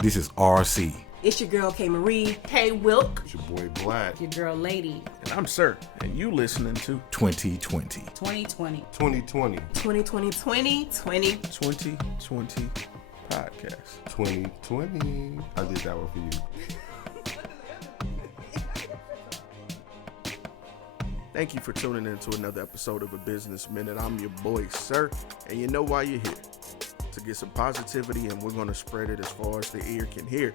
This is RC. It's your girl K Marie. Hey Wilk. It's your boy Black. Your girl Lady. And I'm Sirr, and you listening to 2020. 2020. 2020. 2020. 2020. 2020 podcast. 2020. I did that one for you. Thank you for tuning in to another episode of A Business Minute. I'm your boy Sirr, and you know why you're here. To get some positivity, and we're going to spread it as far as the ear can hear.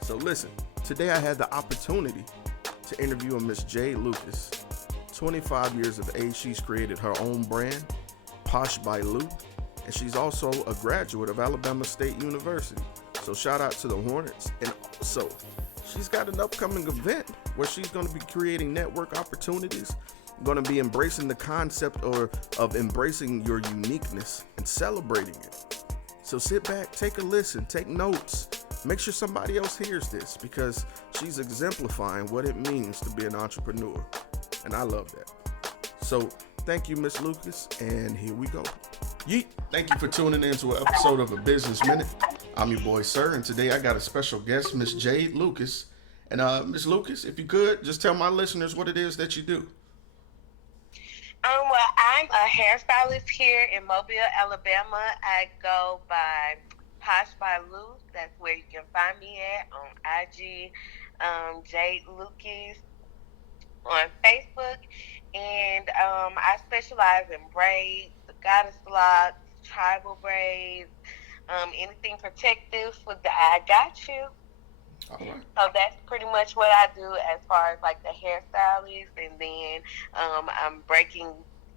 So listen, today I had the opportunity to interview a Miss Jade Lucas. 25 years of age, she's created her own brand, Posh By Louuu, and she's also a graduate of Alabama State University. So shout out to the Hornets. And also, she's got an upcoming event where she's going to be creating network opportunities, going to be embracing the concept of embracing your uniqueness and celebrating it. So sit back, take a listen, take notes. Make sure somebody else hears this because she's exemplifying what it means to be an entrepreneur. And I love that. So thank you, Miss Lucas, and here we go. Yeet. Thank you for tuning in to an episode of A Business Minute. I'm your boy, Sirr, and today I got a special guest, Miss Jade Lucas. And Miss Lucas, if you could, just tell my listeners what it is that you do. Well, I'm a hairstylist here in Mobile, Alabama. I go by Posh By Louuu. That's where you can find me at on IG. Jade Lucas on Facebook. And I specialize in braids, goddess locks, tribal braids, anything protective with the I got you. All right. So that's pretty much what I do as far as like the hairstylist, and then I'm breaking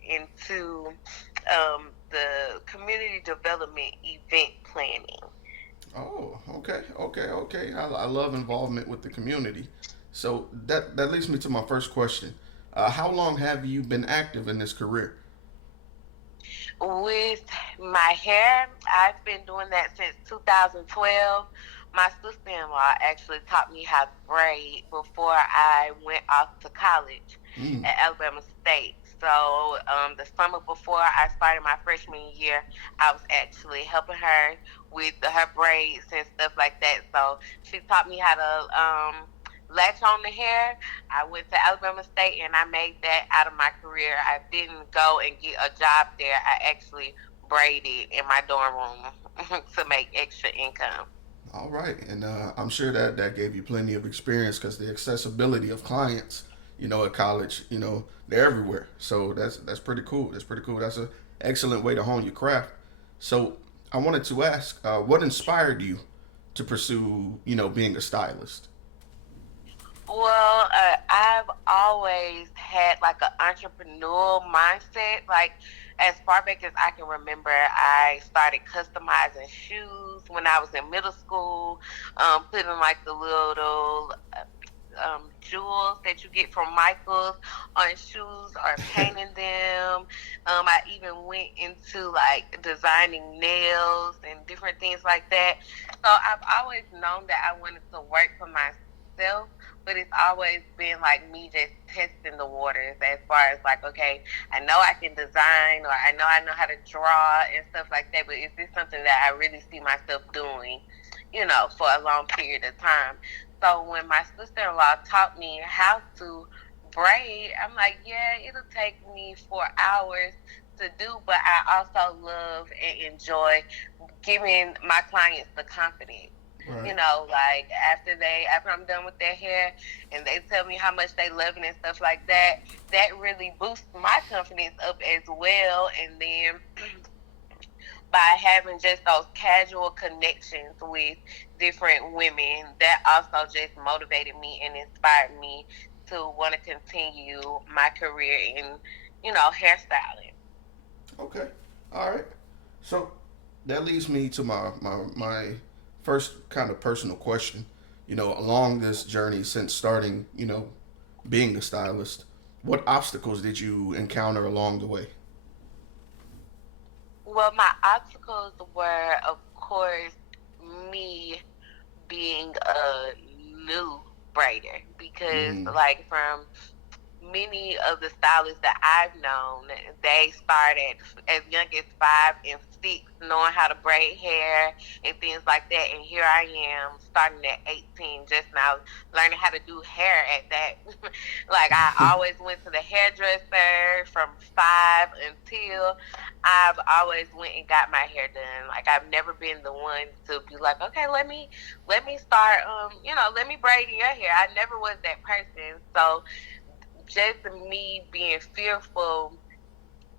into the community development event planning. Oh, okay. I love involvement with the community. So that leads me to my first question. How long have you been active in this career? With my hair, I've been doing that since 2012. My sister-in-law actually taught me how to braid before I went off to college at Alabama State. So the summer before I started my freshman year, I was actually helping her with her braids and stuff like that. So she taught me how to latch on the hair. I went to Alabama State and I made that out of my career. I didn't go and get a job there. I actually braided in my dorm room to make extra income. All right, and I'm sure that gave you plenty of experience because the accessibility of clients, at college, they're everywhere. So that's pretty cool. That's an excellent way to hone your craft. So I wanted to ask, what inspired you to pursue, being a stylist? Well, I've always had like an entrepreneurial mindset. Like as far back as I can remember, I started customizing shoes when I was in middle school, putting like the little jewels that you get from Michael's on shoes or painting them. I even went into like designing nails and different things like that. So I've always known that I wanted to work for myself. But it's always been like me just testing the waters as far as like, okay, I know I can design or I know how to draw and stuff like that, but is this something that I really see myself doing, for a long period of time? So when my sister-in-law taught me how to braid, I'm like, yeah, it'll take me 4 hours to do, but I also love and enjoy giving my clients the confidence. Right. Like after I'm done with their hair and they tell me how much they love it and stuff like that, that really boosts my confidence up as well. And then by having just those casual connections with different women, that also just motivated me and inspired me to want to continue my career in, hairstyling. Okay. All right. So that leads me to my first kind of personal question, along this journey since starting, being a stylist, what obstacles did you encounter along the way? Well, my obstacles were, of course, me being a new braider because, like, from many of the stylists that I've known, they started as young as 5 and 6, knowing how to braid hair and things like that. And here I am starting at 18, just now learning how to do hair at that. Like, I always went to the hairdresser from 5 until I've always went and got my hair done. Like, I've never been the one to be like, okay, let me start, let me braid in your hair. I never was that person. So just me being fearful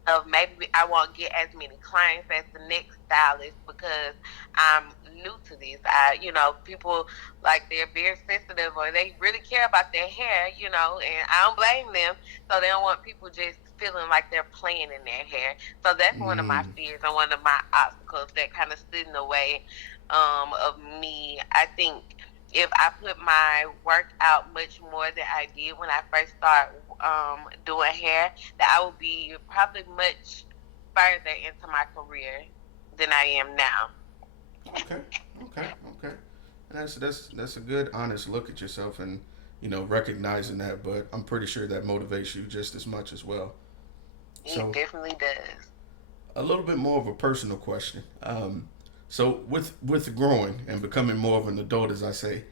of maybe I won't get as many clients as the next stylist because I'm new to this. People, like, they're very sensitive or they really care about their hair, and I don't blame them. So they don't want people just feeling like they're playing in their hair. So that's one of my fears and one of my obstacles that kind of stood in the way of me. I think if I put my work out much more than I did when I first started doing hair, that I would be probably much further into my career than I am now. Okay. And that's a good, honest look at yourself and, recognizing that. But I'm pretty sure that motivates you just as much as well. It definitely does. A little bit more of a personal question. So with growing and becoming more of an adult, as I say,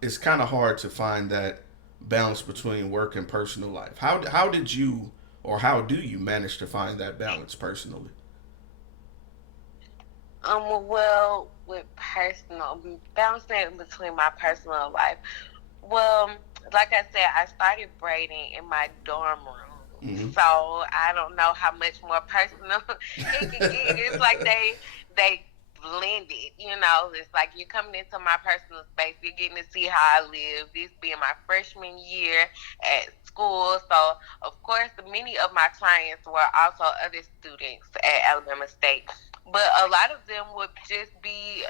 it's kind of hard to find that balance between work and personal life. How did you, or how do you manage to find that balance personally? Well, with balancing between my personal life. Well, like I said, I started braiding in my dorm room. Mm-hmm. So I don't know how much more personal it can get. It's like they blended, It's like you're coming into my personal space. You're getting to see how I live. This being my freshman year at school. So, of course, many of my clients were also other students at Alabama State. But a lot of them would just be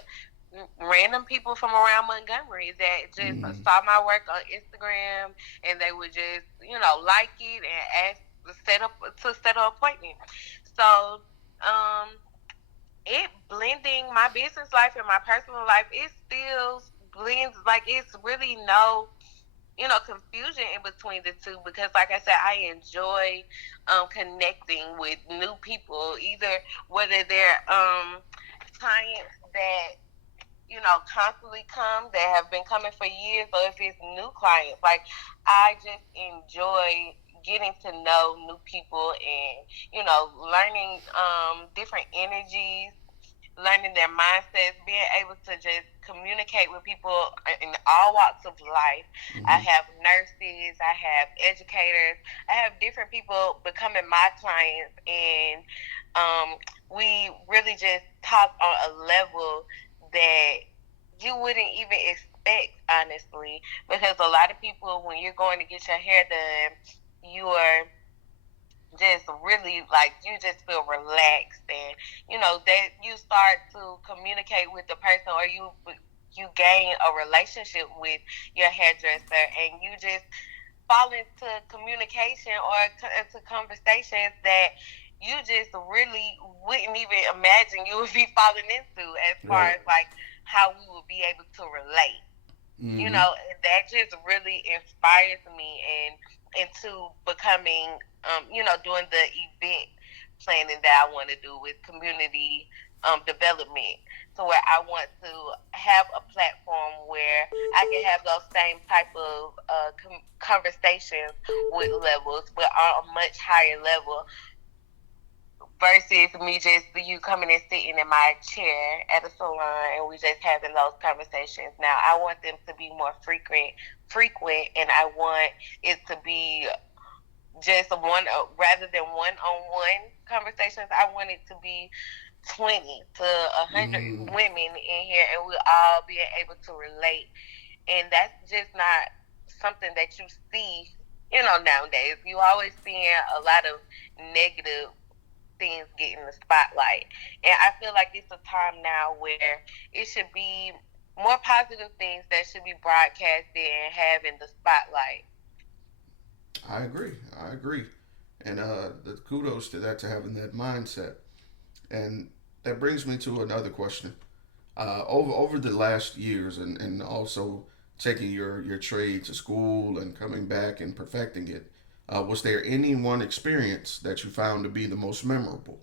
random people from around Montgomery that just saw my work on Instagram, and they would just, like it and ask to set up an appointment. So, it blending my business life and my personal life, it still blends. Like, it's really no, confusion in between the two, because like I said, I enjoy connecting with new people, either whether they're clients that constantly come, that have been coming for years, or if it's new clients. Like, I just enjoy getting to know new people and, learning different energies, learning their mindsets, being able to just communicate with people in all walks of life. I have nurses, I have educators, I have different people becoming my clients, and we really just talk on a level that you wouldn't even expect, honestly, because a lot of people, when you're going to get your hair done, you're just really, like, you just feel relaxed, and that you start to communicate with the person, or you gain a relationship with your hairdresser, and you just fall into communication or into conversations that you just really wouldn't even imagine you would be falling into, as far as like how we would be able to relate. That just really inspires me and into becoming, doing the event planning that I want to do with community development, to where I want to have a platform where I can have those same type of conversations with levels, but on a much higher level, versus me just you coming and sitting in my chair at a salon and we just having those conversations. Now, I want them to be more frequent, and I want it to be just rather than one-on-one conversations. I want it to be 20 to 100 women in here, and we'll all be able to relate. And that's just not something that you see, nowadays. You always seeing a lot of negative things getting the spotlight, and I feel like it's a time now where it should be more positive things that should be broadcasted and having the spotlight. I agree, and the kudos to that, to having that mindset. And that brings me to another question. Over the last years, and also taking your trade to school and coming back and perfecting it, was there any one experience that you found to be the most memorable?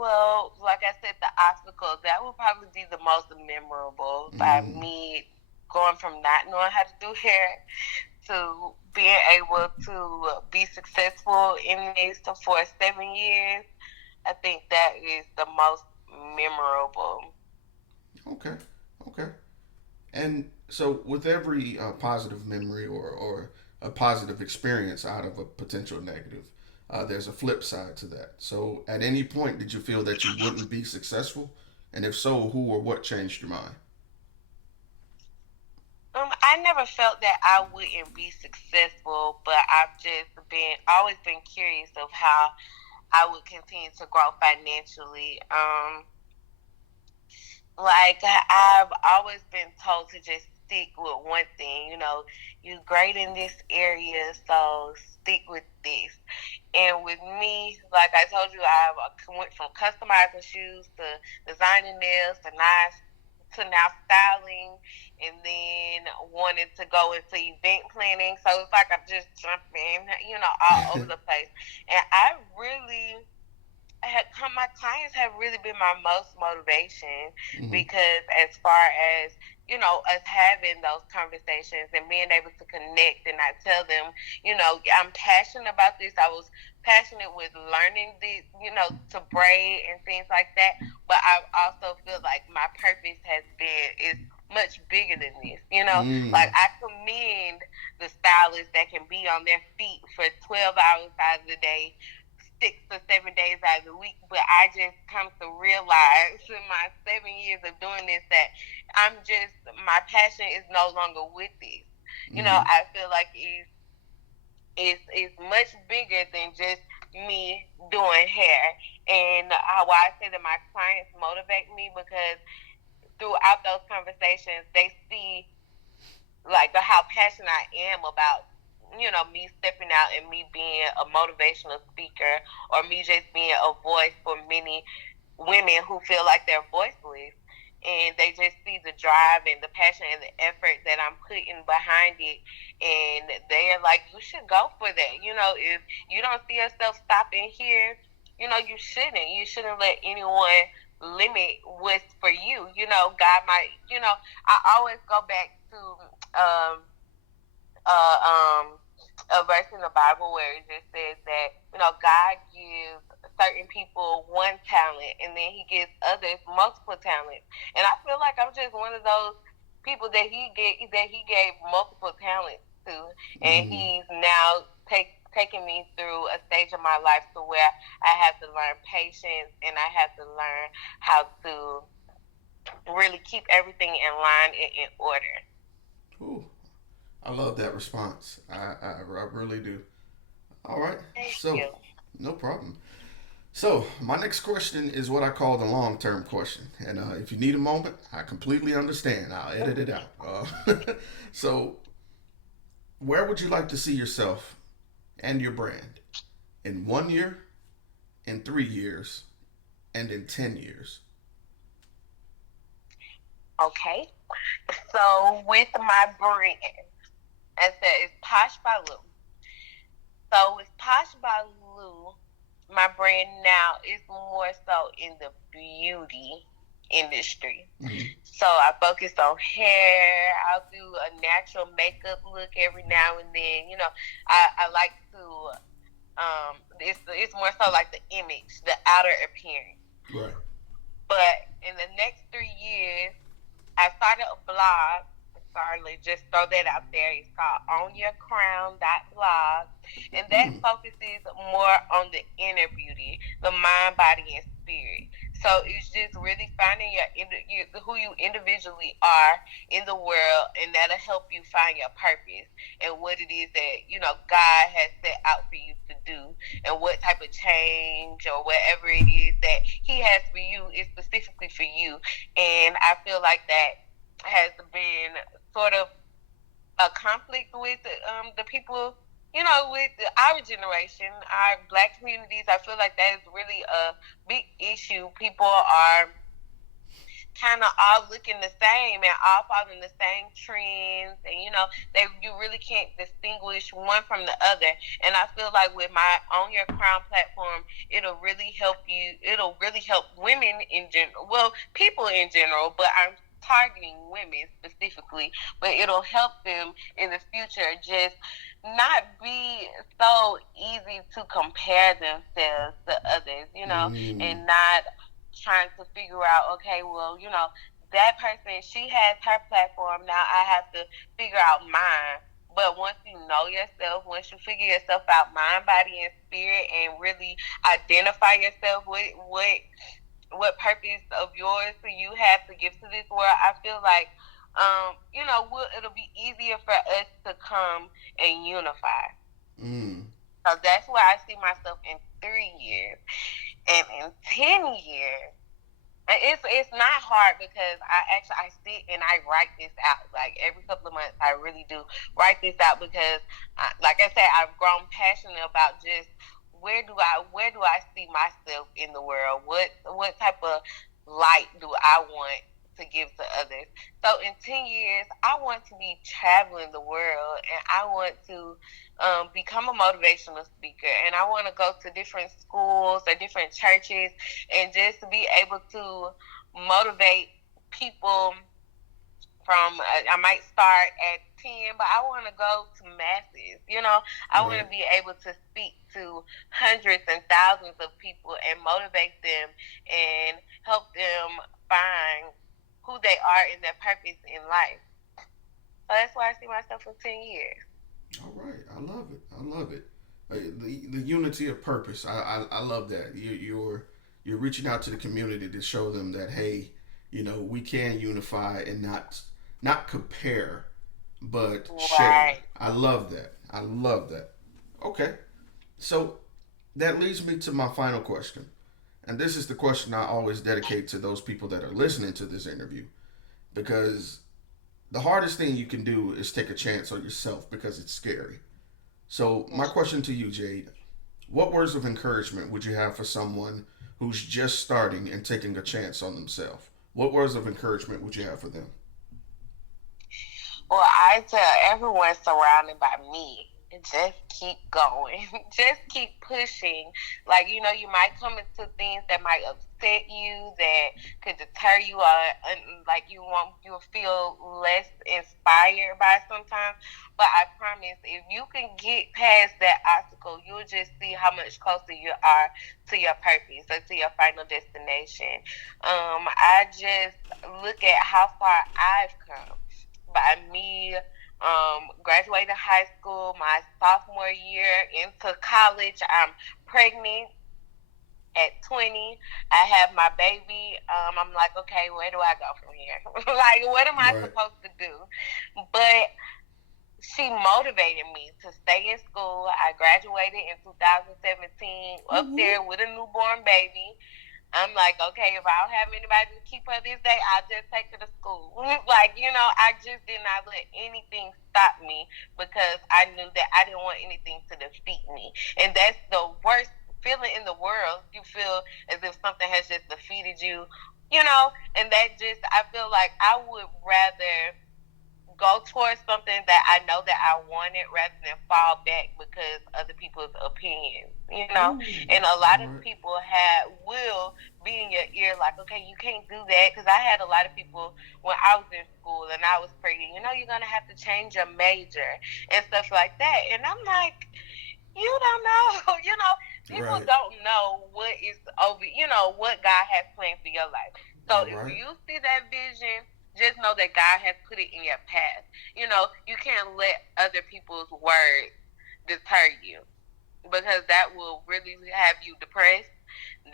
Well, like I said, the obstacle, that would probably be the most memorable by Mm. me going from not knowing how to do hair to being able to be successful in this for 7 years. I think that is the most memorable. Okay. Okay. And so, with every positive memory or a positive experience out of a potential negative, there's a flip side to that. So, at any point, did you feel that you wouldn't be successful? And if so, who or what changed your mind? I never felt that I wouldn't be successful, but I've just been always been curious of how I would continue to grow financially. Like I've always been told to just stick with one thing. You're great in this area, so stick with this. And with me, like I told you, I went from customizing shoes to designing nails to now styling, and then wanted to go into event planning. So it's like I'm just jumping, all over the place. And I really my clients have really been my most motivation Mm-hmm. because as far as us having those conversations and being able to connect, and I tell them, I'm passionate about this. I was passionate with learning this, to braid and things like that, but I also feel like my purpose is much bigger than this. Like Mm. I commend the stylists that can be on their feet for 12 hours out of the day, 6 to 7 days out of the week. But I just come to realize in my 7 years of doing this that my passion is no longer with this. Mm-hmm. I feel like it's much bigger than just me doing hair. And why I say that my clients motivate me, because throughout those conversations, they see like how passionate I am about me stepping out and me being a motivational speaker, or me just being a voice for many women who feel like they're voiceless, and they just see the drive and the passion and the effort that I'm putting behind it, and they're like, you should go for that. If you don't see yourself stopping here, you shouldn't let anyone limit what's for you. God might, I always go back to um uh, um, a verse in the Bible where it just says that God gives certain people one talent, and then He gives others multiple talents. And I feel like I'm just one of those people that He gave multiple talents to, and Mm-hmm. He's now taking me through a stage of my life to where I have to learn patience, and I have to learn how to really keep everything in line and in order. Ooh, I love that response. I really do. All right. Thank So, you. no problem. So, my next question is what I call the long term question. And if you need a moment, I completely understand. I'll edit it out. So, where would you like to see yourself and your brand in 1 year, in 3 years, and in 10 years? Okay. So with my brand, as I said, it's Posh by Louuu. So with Posh by Louuu, my brand now is more so in the beauty industry. Mm-hmm. So I focus on hair. I'll do a natural makeup look every now and then. I like to it's more so like the image, the outer appearance. Right. But in the next 3 years, I started a blog. Sorry, just throw that out there. It's called OwnYourCrown.blog. And that Mm. focuses more on the inner beauty, the mind, body, and spirit. So it's just really finding who you individually are in the world, and that'll help you find your purpose and what it is that God has set out for you to do, and what type of change or whatever it is that He has for you is specifically for you. And I feel like that has been sort of a conflict with the people, with our generation, our Black communities. I feel like that is really a big issue. People are kind of all looking the same and all following the same trends, and you really can't distinguish one from the other. And I feel like with my Own Your Crown platform, it'll really help you. It'll really help women in general. Well, people in general, but I'm targeting women specifically. But it'll help them in the future just not be so easy to compare themselves to others, and not trying to figure out, okay, well, that person, she has her platform. Now I have to figure out mine. But once you know yourself, once you figure yourself out, mind, body, and spirit, and really identify yourself with what purpose of yours do you have to give to this world, I feel like, it'll be easier for us to come and unify. So that's where I see myself in 3 years. And in 10 years, and it's not hard because I sit and I write this out. Like every couple of months, I really do write this out because, like I said, I've grown passionate about just where do I see myself in the world? What type of light do I want to give to others? So in 10 years, I want to be traveling the world, and I want to become a motivational speaker, and I want to go to different schools or different churches and just be able to motivate people from, I might start at 10, but I want to go to masses, I want to be able to speak to hundreds and thousands of people and motivate them and help them find who they are in their purpose in life. So that's why I see myself in 10 years. All right, I love it. The unity of purpose. I love that. You're reaching out to the community to show them that, hey, we can unify and not compare, but share. I love that. Okay, so that leads me to my final question, and this is the question I always dedicate to those people that are listening to this interview, because the hardest thing you can do is take a chance on yourself because it's scary. So my question to you, Jade, what words of encouragement would you have for someone who's just starting and taking a chance on themselves? What words of encouragement would you have for them? Well, I tell everyone surrounded by me, just keep going. Just keep pushing. Like, you might come into things that might upset you, that could deter you, like you'll feel less inspired by sometimes. But I promise, if you can get past that obstacle, you'll just see how much closer you are to your purpose or to your final destination. I just look at how far I've come by me graduating high school, my sophomore year into college. I'm pregnant at 20. I have my baby. I'm like, okay, where do I go from here? Like, what am I supposed to do? But she motivated me to stay in school. I graduated in 2017 up there with a newborn baby. I'm like, okay, if I don't have anybody to keep her this day, I'll just take her to school. Like, I just did not let anything stop me because I knew that I didn't want anything to defeat me. And that's the worst feeling in the world. You feel as if something has just defeated you, and that just, I feel like I would rather go towards something that I know that I wanted rather than fall back because other people's opinions, And a lot of people will be in your ear like, okay, you can't do that. Because I had a lot of people when I was in school and I was pregnant, you're going to have to change your major and stuff like that. And I'm like, you don't know, people don't know what is over, what God has planned for your life. So if you see that vision, just know that God has put it in your path. You can't let other people's words deter you because that will really have you depressed.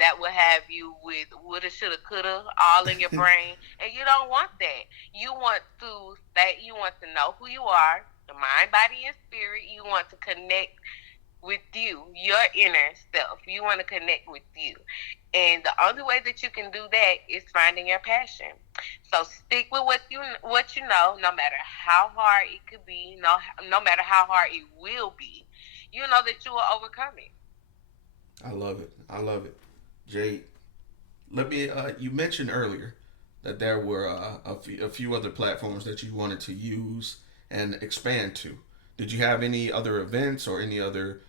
That will have you with woulda, shoulda, coulda all in your brain. And you don't want that. You want to know who you are, the mind, body, and spirit. You want to connect with you, your inner self. You want to connect with you. And the only way that you can do that is finding your passion. So stick with what you know, no matter how hard it could be, no matter how hard it will be. You know that you will overcome it. I love it. Jade, let me. You mentioned earlier that there were a few other platforms that you wanted to use and expand to. Did you have any other events or any other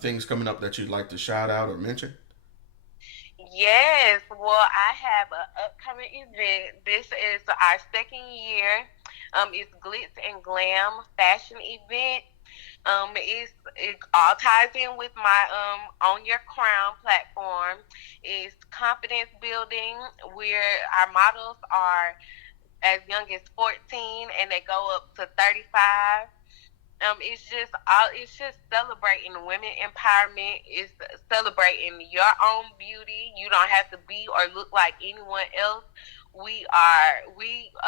things coming up that you'd like to shout out or mention? Yes, well, I have an upcoming event. This is our second year. It's Glitz and Glam fashion event. It all ties in with my On Your Crown platform. It's confidence building, where our models are as young as 14 and they go up to 35. It's just celebrating women empowerment. It's celebrating your own beauty. You don't have to be or look like anyone else. We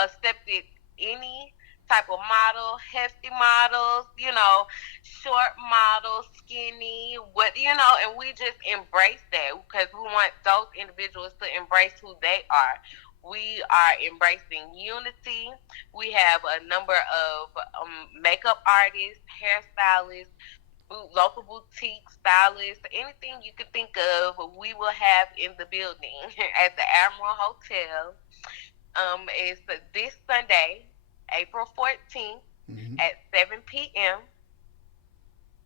accepted any type of model, hefty models, short models, skinny, and we just embrace that because we want those individuals to embrace who they are. We are embracing unity. We have a number of makeup artists, hairstylists, local boutique stylists, anything you could think of, we will have in the building at the Admiral Hotel. It's this Sunday, April 14th at 7 p.m.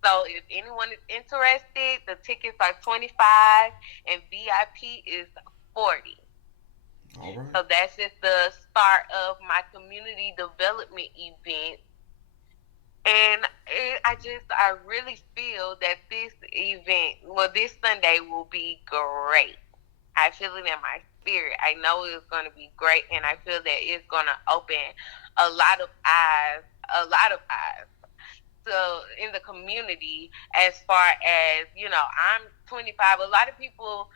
So if anyone is interested, the tickets are $25 and VIP is $40. All right. So that's just the start of my community development event. And I really feel that this event, this Sunday will be great. I feel it in my spirit. I know it's going to be great, and I feel that it's going to open a lot of eyes. So in the community, as far as, I'm 25. A lot of people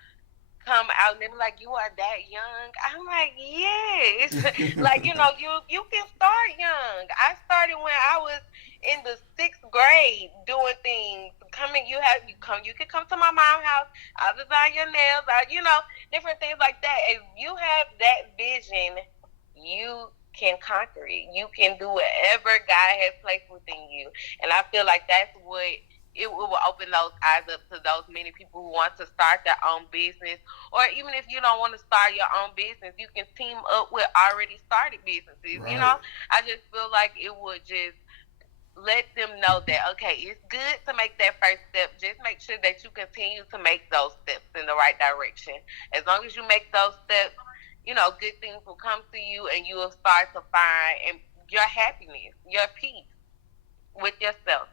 come out and they be like, "You are that young?" I'm like, "Yes." Like, you can start young. I started when I was in the 6th grade doing things. You can come to my mom's house. I'll design your nails. Different things like that. If you have that vision, you can conquer it. You can do whatever God has placed within you. And I feel like that's what it will open those eyes up to those many people who want to start their own business. Or even if you don't want to start your own business, you can team up with already started businesses. Right. I just feel like it would just let them know that, okay, it's good to make that first step. Just make sure that you continue to make those steps in the right direction. As long as you make those steps, good things will come to you, and you will start to find your happiness, your peace with yourself.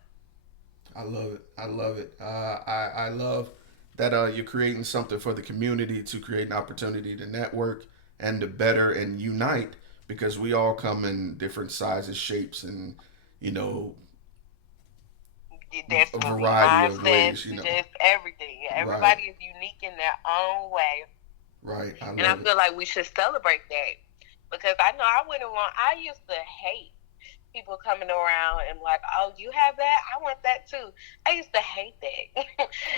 I love it. I love that you're creating something for the community to create an opportunity to network and to better and unite, because we all come in different sizes, shapes, and Definitely. a variety of Mindsets, ways. just everything. Everybody is unique in their own way. Right. I feel like we should celebrate that, because I know I used to hate people coming around and like, "Oh, you have that? I want that too." I used to hate that.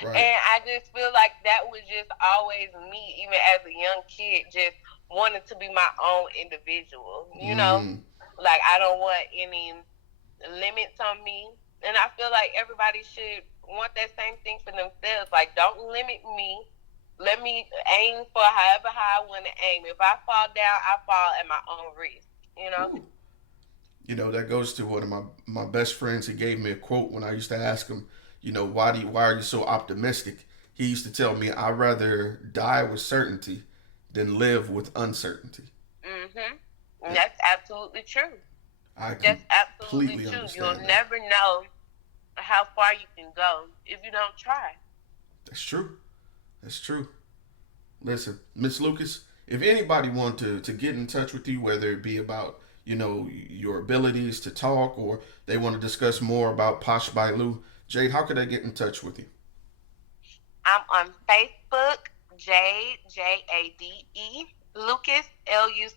Right. And I just feel like that was just always me, even as a young kid, just wanting to be my own individual, Like, I don't want any limits on me. And I feel like everybody should want that same thing for themselves. Like, don't limit me. Let me aim for however high I want to aim. If I fall down, I fall at my own risk, Ooh. That goes to one of my best friends. He gave me a quote when I used to ask him, why are you so optimistic? He used to tell me, "I'd rather die with certainty than live with uncertainty." Mm-hmm. That's absolutely true. That's absolutely true. You'll never know how far you can go if you don't try. That's true. Listen, Miss Lucas, if anybody wanted to get in touch with you, whether it be about your abilities to talk, or they want to discuss more about Posh by Louuu, Jade, how could they get in touch with you? I'm on Facebook, Jade, Jade, Lucas, Lucas.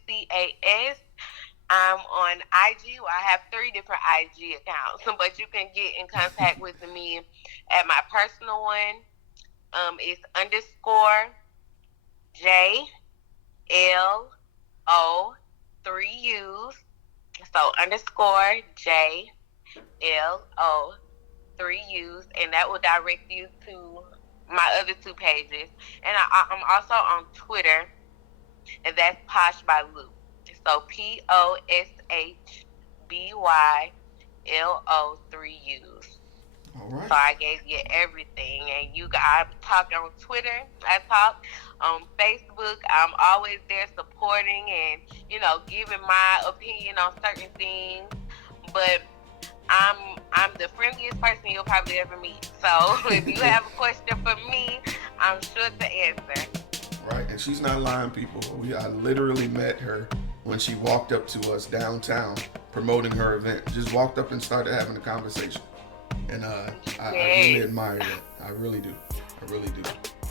I'm on IG. Well, I have 3 different IG accounts, but you can get in contact with me at my personal one. It's _JLO3U's. So _JLO3U's, and that will direct you to my other 2 pages. And I'm also on Twitter and that's Posh by Louuu. So POSHBYLO 3 U's. All right. So I gave you everything, and I talk on Twitter, I talk on Facebook. I'm always there supporting and giving my opinion on certain things. But I'm the friendliest person you'll probably ever meet. So if you have a question for me, I'm sure to answer. Right, and she's not lying, people. I literally met her when she walked up to us downtown promoting her event. Just walked up and started having a conversation. And I really admire that. I really do.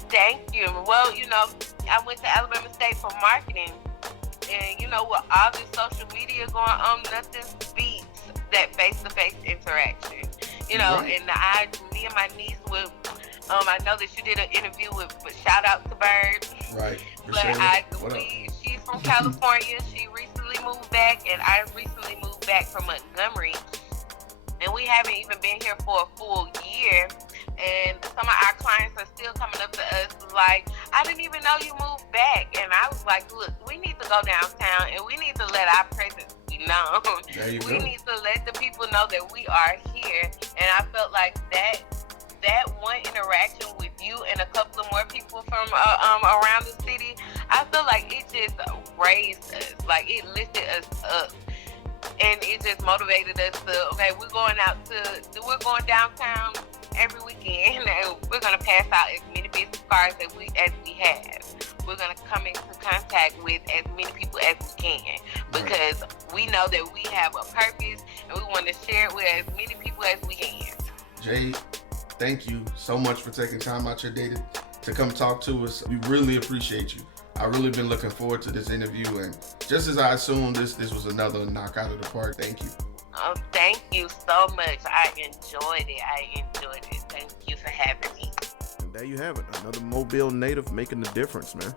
Thank you. Well, I went to Alabama State for marketing. And, with all this social media going on, nothing beats that face-to-face interaction. Right. And me and my niece would, I know that you did an interview with shout out to Bird. Right. But she's from California. She recently moved back, and I recently moved back from Montgomery. And we haven't even been here for a full year. And some of our clients are still coming up to us like, I didn't even know you moved back. And I was like, look, we need to go downtown and we need to let our presence be known. We need to let the people know that we are here. And I felt like that one interaction with you and a couple of more people from around the city, I feel like it just raised us. Like it lifted us up. And it just motivated us to, okay, we're going downtown every weekend, and we're going to pass out as many business cards as we have. We're going to come into contact with as many people as we can, because we know that we have a purpose, and we want to share it with as many people as we can. Jade, thank you so much for taking time out your day to come talk to us. We really appreciate you. I really been looking forward to this interview, and just as I assumed, this was another knock out of the park. Thank you. Oh, thank you so much. I enjoyed it. Thank you for having me. And there you have it. Another Mobile native making the difference, man.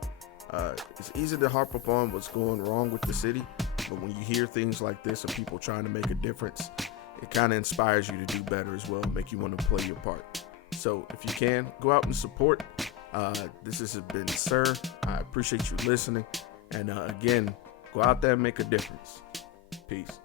It's easy to harp upon what's going wrong with the city, but when you hear things like this of people trying to make a difference, it kind of inspires you to do better as well, make you want to play your part. So if you can, go out and support. This has been Sirr. I appreciate you listening. And again, go out there and make a difference. Peace.